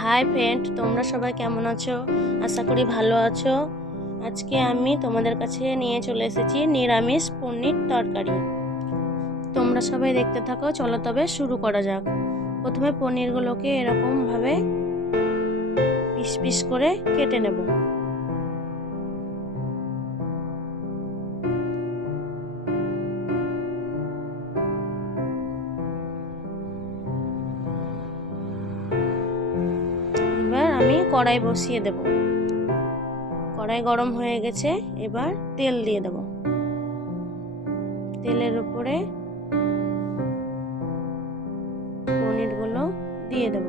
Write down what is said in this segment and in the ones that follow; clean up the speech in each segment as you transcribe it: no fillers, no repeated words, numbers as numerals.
Hi friend, তোমরা সবাই কেমন আছো? আশা করি ভালো আছো। আজকে আমি তোমাদের কাছে নিয়ে চলে এসেছি নিরামিষ পনির তরকারি। তোমরা সবাই দেখতে থাকো। চলো তবে শুরু করা যাক। প্রথমে পনিরগুলোকে এরকমভাবে পিস পিস করে কেটে নেব। এবার আমি কড়াই বসিয়ে দেব। কড়াই গরম হয়ে গেছে, এবার তেল দিয়ে দেব। তেলের উপরে পনিরগুলো দিয়ে দেব।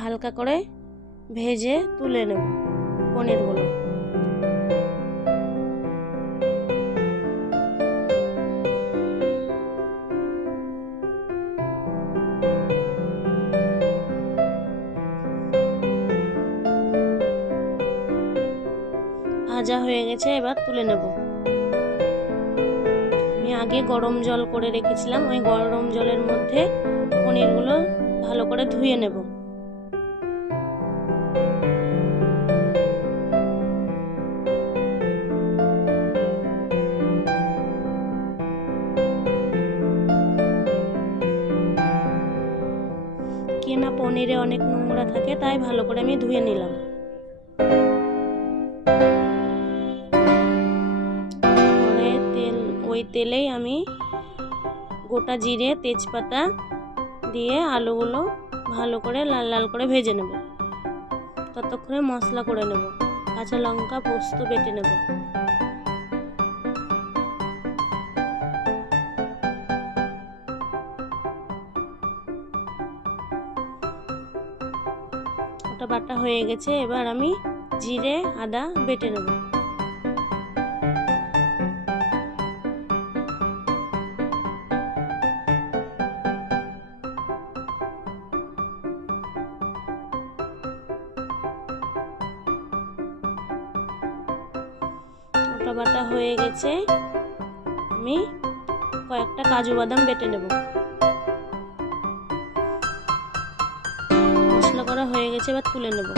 হালকা করে ভেজে তুলে নেব পনিরগুলো। ভাজা হয়ে গেছে, এবার তুলে নেব। আমি আগে গরম জল করে রেখেছিলাম, ওই গরম জলের মধ্যে পনিরগুলো ভালো করে ধুয়ে নেব। কেনা পনিরে অনেক নোংরা থাকে, তাই ভালো করে আমি ধুয়ে নিলাম। ওই তেলেই আমি গোটা জিরে, তেজপাতা দিয়ে আলুগুলো ভালো করে লাল লাল করে ভেজে নেব। ততক্ষণে মশলা করে নেব। কাঁচা লঙ্কা, পোস্ত বেটে নেব। ওটা বাটা হয়ে গেছে, এবার আমি জিরে, আদা বেটে নেব। ওটা বাটা হয়ে গেছে, আমি কয়েকটা কাজু বাদাম বেটে নেব। মশলা করা হয়ে গেছে, এবার তুলে নেব।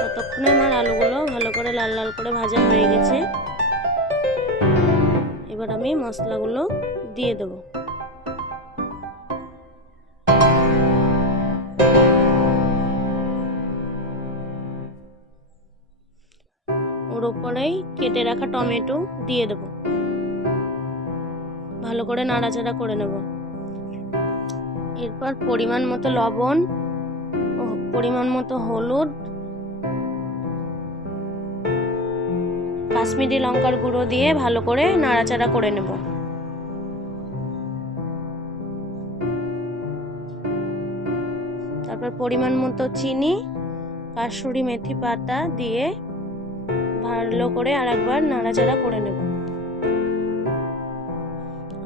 ততক্ষণে আমার আলুগুলো ভালো করে লাল লাল করে ভাজা হয়ে গেছে। এবার আমি মশলাগুলো দিয়ে দেব। ওর উপরেই কেটে রাখা টমেটো দিয়ে দেব। ভালো করে নাড়াচাড়া করে নেব। এরপর পরিমাণ মতো লবণ, পরিমাণ মতো হলুদ, কাশ্মীরি লঙ্কার গুঁড়ো দিয়ে ভালো করে নাড়াচাড়া করে নেব। তারপর পরিমাণ মতো চিনি, কাসুরি মেথি পাতা দিয়ে ভালো করে আরেকবার নাড়াচাড়া করে নেব।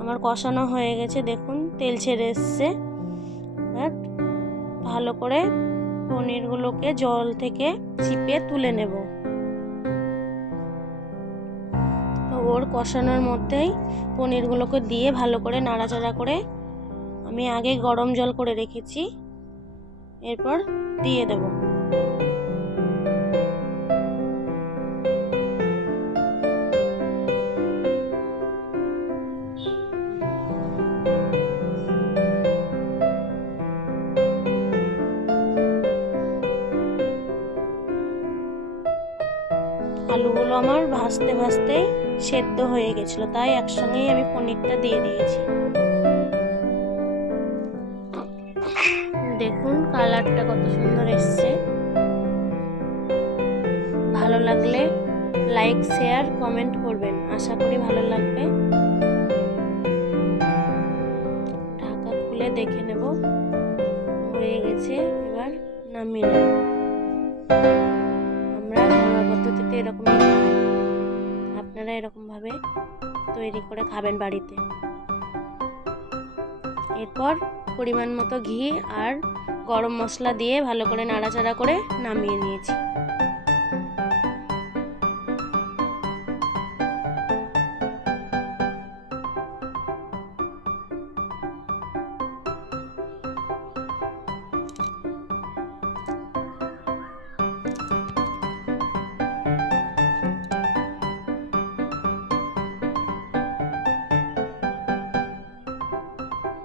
আমার কষানো হয়ে গেছে, দেখুন তেল ছেড়ে এসছে। ভালো করে পনিরগুলোকে জল থেকে চিপে তুলে নেব। তো ওর কষানোর মধ্যেই পনিরগুলোকে দিয়ে ভালো করে নাড়াচাড়া করে আমি আগে গরম জল করে রেখেছি, এরপর দিয়ে দেব। আলুগুলো আমার ভাজতে ভাজতে সেদ্ধ হয়ে গেছিল, তাই একসঙ্গেই আমি পনিরটা দিয়ে দিয়েছি। দেখুন কালারটা কত সুন্দর এসছে। ভালো লাগলে লাইক, শেয়ার, কমেন্ট করবেন। আশা করি ভালো লাগবে। ঢাকা খুলে দেখে নেব, হয়ে গেছে। এবার নামিয়ে নেব। আমরা ঘরোয়া পদ্ধতিতে এরকমই খাই, আপনারা এরকমভাবে তৈরি করে খাবেন বাড়িতে। এরপর পরিমাণ মতো ঘি আর গরম মশলা দিয়ে ভালো করে নাড়াচাড়া করে নামিয়ে নিয়েছি।